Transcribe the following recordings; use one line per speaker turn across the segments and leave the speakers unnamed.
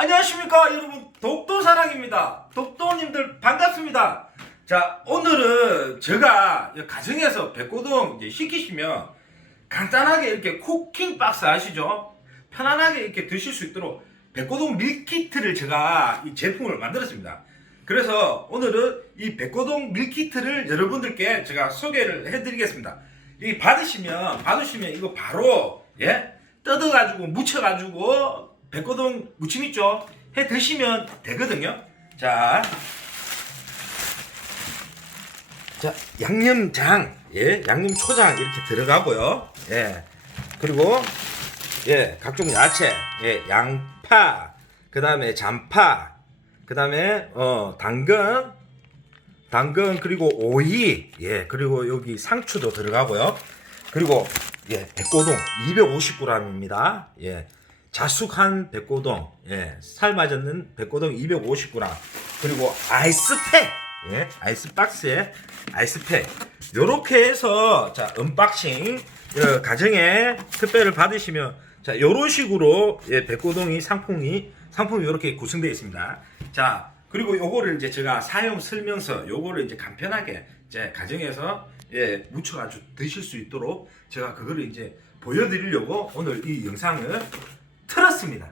안녕하십니까 여러분. 독도사랑입니다. 독도님들 반갑습니다. 자 오늘은 제가 가정에서 백고동 시키시면 간단하게 이렇게 쿠킹 박스 아시죠? 편안하게 이렇게 드실 수 있도록 백고동 밀키트를 제가 이 제품을 만들었습니다. 그래서 오늘은 이 백고동 밀키트를 여러분들께 제가 소개를 해드리겠습니다. 이 받으시면 받으시면 이거 바로 예? 뜯어가지고 묻혀가지고 백고동 무침 있죠? 해 드시면 되거든요. 자, 자 양념장, 예, 양념 초장 이렇게 들어가고요. 예, 그리고 예, 각종 야채, 예, 양파, 그 다음에 잔파, 그 다음에 어 당근, 당근 그리고 오이, 예, 그리고 여기 상추도 들어가고요. 그리고 예, 백고동 250g입니다. 예. 자숙한 백고동, 예, 삶아졌는 백고동 250g, 그리고 아이스팩, 예, 아이스박스에 아이스팩, 요렇게 해서, 자, 언박싱, 어, 가정에 특별을 받으시면, 자, 요런 식으로, 예, 백고동이 상품이, 상품이 요렇게 구성되어 있습니다. 자, 그리고 요거를 이제 제가 사용 설명서, 요거를 이제 간편하게, 이제 가정에서, 예, 묻혀가지고 드실 수 있도록, 제가 그거를 이제 보여드리려고 오늘 이 영상을 틀었습니다.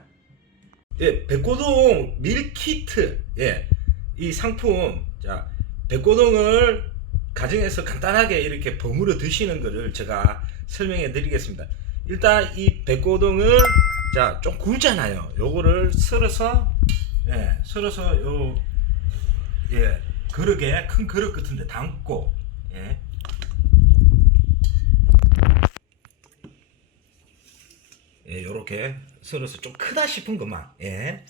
예, 백고동 밀키트. 예. 이 상품 자, 백고동을 가정에서 간단하게 이렇게 버무려 드시는 거를 제가 설명해 드리겠습니다. 일단 이 백고동을 자, 좀 굵잖아요. 요거를 썰어서 예, 썰어서 요 예, 그릇에 큰 그릇 같은 데 담고 예. 예, 요렇게 썰어서 좀 크다 싶은 것만, 예,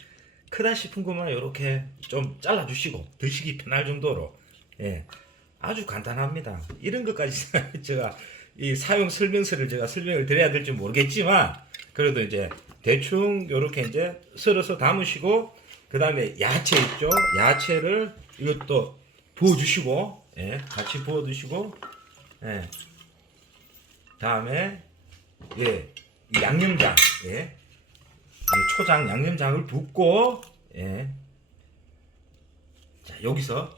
크다 싶은 것만 요렇게 좀 잘라주시고 드시기 편할 정도로, 예, 아주 간단합니다. 이런 것까지 제가 이 사용 설명서를 제가 설명을 드려야 될지 모르겠지만, 그래도 이제 대충 요렇게 이제 썰어서 담으시고, 그 다음에 야채 있죠? 야채를 이것도 부어주시고, 예, 같이 부어주시고, 예, 다음에 예, 이 양념장, 예, 이 초장 양념장을 붓고, 예, 자 여기서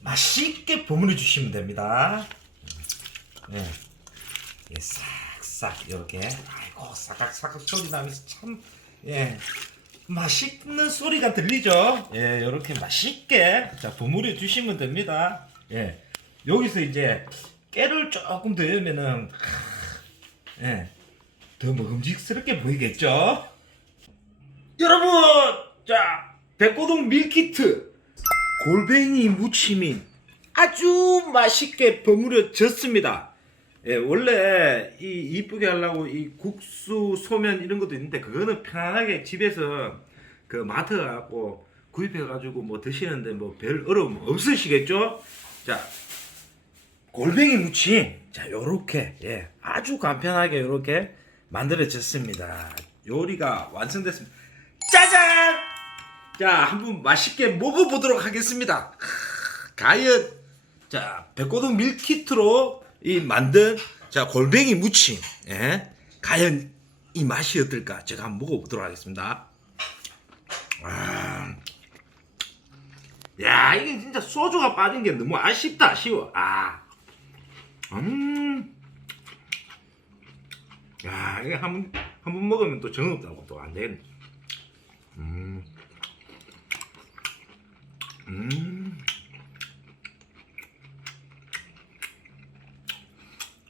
맛있게 버무려 주시면 됩니다. 예, 예, 싹싹 이렇게, 아이고 싹싹 소리 나면서 참, 예, 맛있는 소리가 들리죠? 예, 이렇게 맛있게 자 버무려 주시면 됩니다. 예, 여기서 이제 깨를 조금 더 넣으면은, 예. 더 먹음직스럽게 보이겠죠? 여러분! 자, 백고동 밀키트 골뱅이 무침이 아주 맛있게 버무려졌습니다. 예, 원래 이 이쁘게 하려고 이 국수 소면 이런 것도 있는데 그거는 편안하게 집에서 그 마트 가고 구입해 가지고 뭐 드시는데 뭐 별 어려움 없으시겠죠? 자, 골뱅이 무침. 자, 요렇게 예, 아주 간편하게 요렇게 만들어졌습니다. 요리가 완성됐습니다. 짜잔! 자, 한번 맛있게 먹어보도록 하겠습니다. 크, 과연 자, 백고동 밀키트로 이 만든 자 골뱅이 무침, 예, 과연 이 맛이 어떨까? 제가 한번 먹어보도록 하겠습니다. 아, 야, 이게 진짜 소주가 빠진 게 너무 아쉽다, 아쉬워. 아, 음. 야, 이게 한, 한번 먹으면 또 정없다고 또 안 되겠네. 음. 음.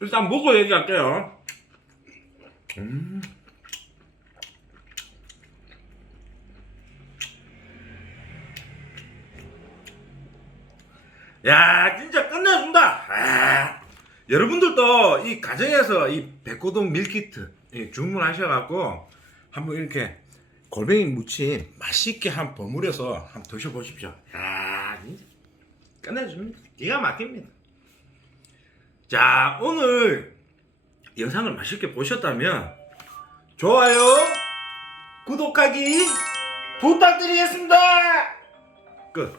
일단 먹고 얘기할게요. 음. 야, 진짜 끝내준다. 아. 여러분들도 이 가정에서 이 백고동 밀키트 예, 주문하셔갖고 한번 이렇게 골뱅이 무침 맛있게 한 버무려서 한번 드셔보십시오. 야, 끝내줍니다. 기가 막힙니다. 자, 오늘 영상을 맛있게 보셨다면 좋아요, 구독하기 부탁드리겠습니다. 끝.